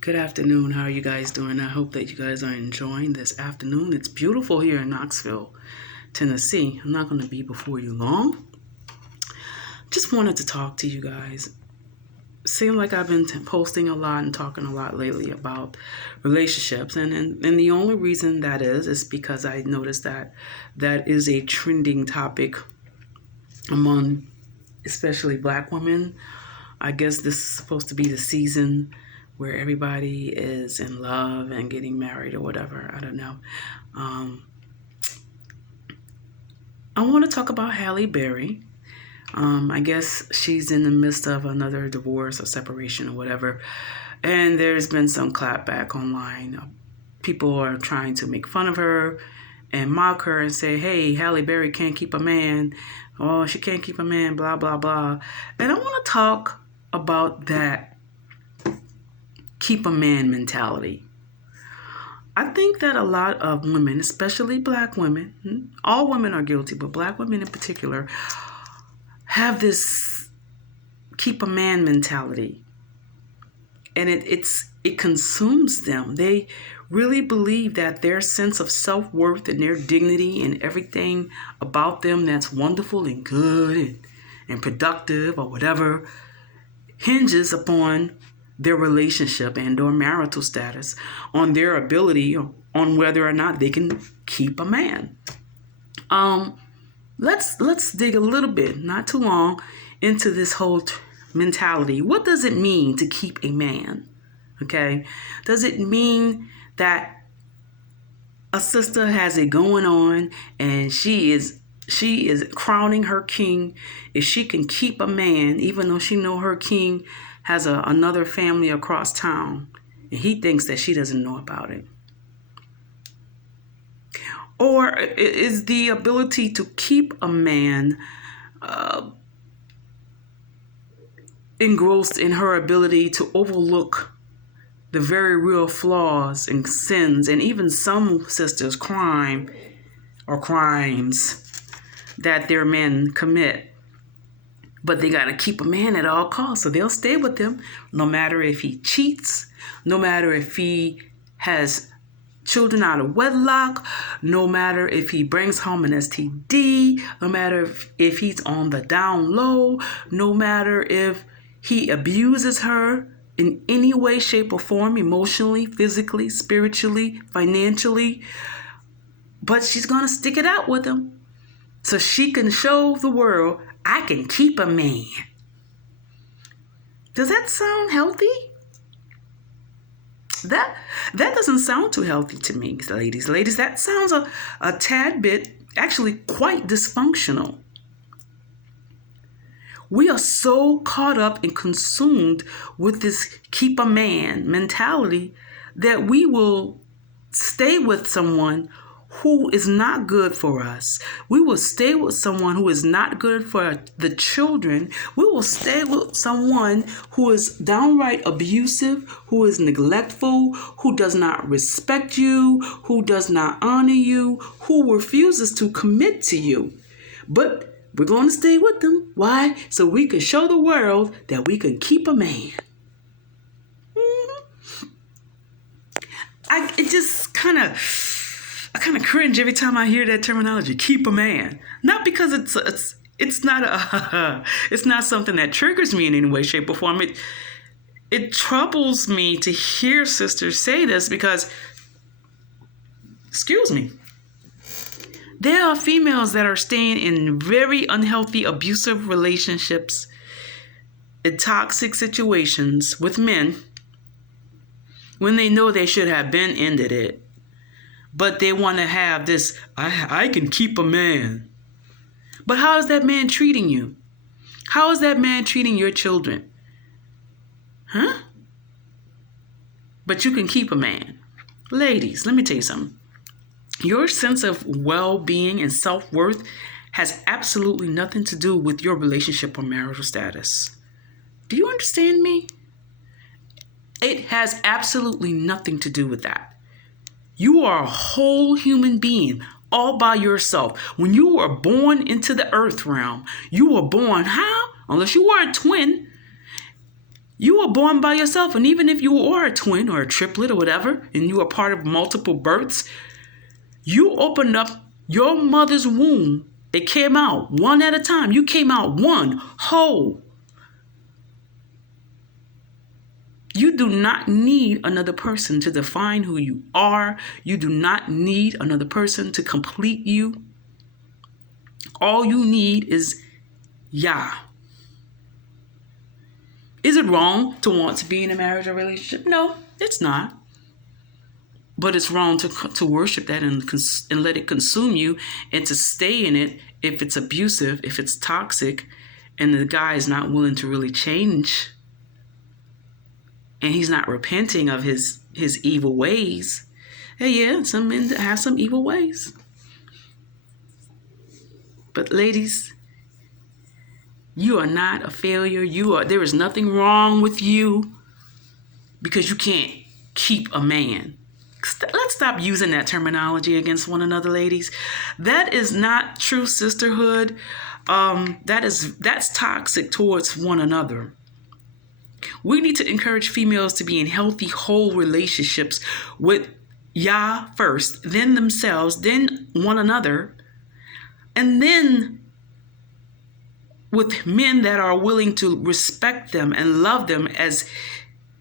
Good afternoon. How are you guys doing? I hope that you guys are enjoying this afternoon. It's beautiful here in Knoxville, Tennessee. I'm not going to be before you long. Just wanted to talk to you guys. Seems like I've been posting a lot and talking a lot lately about relationships, and the only reason that is because I noticed that that is a trending topic among especially Black women. I guess this is supposed to be the season where everybody is in love and getting married or whatever. I don't know. Um, I want to talk about Halle Berry. I guess she's in the midst of another divorce or separation or whatever. And there's been some clapback online. People are trying to make fun of her and mock her and say, hey, Halle Berry can't keep a man. Oh, she can't keep a man, blah, blah, blah. And I want to talk about that keep a man mentality. I think that a lot of women, especially Black women, all women are guilty, but Black women in particular, have this keep a man mentality. And it consumes them. They really believe that their sense of self-worth and their dignity and everything about them that's wonderful and good and productive or whatever hinges upon their relationship and or marital status, on their ability, on whether or not they can keep a man. Let's dig a little bit, not too long, into this whole mentality. What does it mean to keep a man? Okay, does it mean that a sister has it going on and she is crowning her king if she can keep a man, even though she know her king has another family across town, and he thinks that she doesn't know about it? Or is the ability to keep a man engrossed in her ability to overlook the very real flaws and sins, and even some sisters' crime or crimes that their men commit? But they got to keep a man at all costs. So they'll stay with him no matter if he cheats, no matter if he has children out of wedlock, no matter if he brings home an STD, no matter if he's on the down low, no matter if he abuses her in any way, shape, or form, emotionally, physically, spiritually, financially. But she's going to stick it out with him so she can show the world, I can keep a man. Does that sound healthy? That doesn't sound too healthy to me, ladies. Ladies, that sounds a tad bit, actually quite dysfunctional. We are so caught up and consumed with this keep a man mentality that we will stay with someone who is not good for us. We will stay with someone who is not good for the children. We will stay with someone who is downright abusive, who is neglectful, who does not respect you, who does not honor you, who refuses to commit to you. But we're going to stay with them. Why? So we can show the world that we can keep a man. I kind of cringe every time I hear that terminology, keep a man. Not because it's not something that triggers me in any way, shape, or form. It troubles me to hear sisters say this because, excuse me, there are females that are staying in very unhealthy, abusive relationships, in toxic situations with men when they know they should have been ended it. But they want to have this, I can keep a man. But how is that man treating you? How is that man treating your children? Huh? But you can keep a man. Ladies, let me tell you something. Your sense of well-being and self-worth has absolutely nothing to do with your relationship or marital status. Do you understand me? It has absolutely nothing to do with that. You are a whole human being all by yourself. When you were born into the earth realm, you were born how? Unless you were a twin, You were born by yourself. And even if you are a twin or a triplet or whatever, and you are part of multiple births, you opened up your mother's womb. It came out one at a time. You came out one whole. You do not need another person to define who you are. You do not need another person to complete you. All you need is Yah. Is it wrong to want to be in a marriage or relationship? No, it's not. But it's wrong to worship that and let it consume you, and to stay in it if it's abusive, if it's toxic, and the guy is not willing to really change, and he's not repenting of his evil ways. And yeah, some men have some evil ways. But ladies, you are not a failure. There is nothing wrong with you because you can't keep a man. Let's stop using that terminology against one another, ladies. That is not true sisterhood. That's toxic towards one another. We need to encourage females to be in healthy, whole relationships with Yah first, then themselves, then one another, and then with men that are willing to respect them and love them as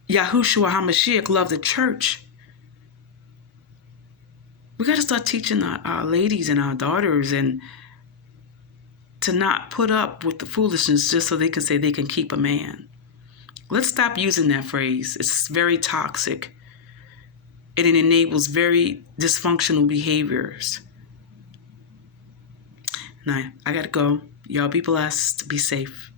Yahushua HaMashiach loved the church. We got to start teaching our ladies and our daughters and to not put up with the foolishness just so they can say they can keep a man. Let's stop using that phrase. It's very toxic. And it enables very dysfunctional behaviors. Now, I got to go. Y'all be blessed. Be safe.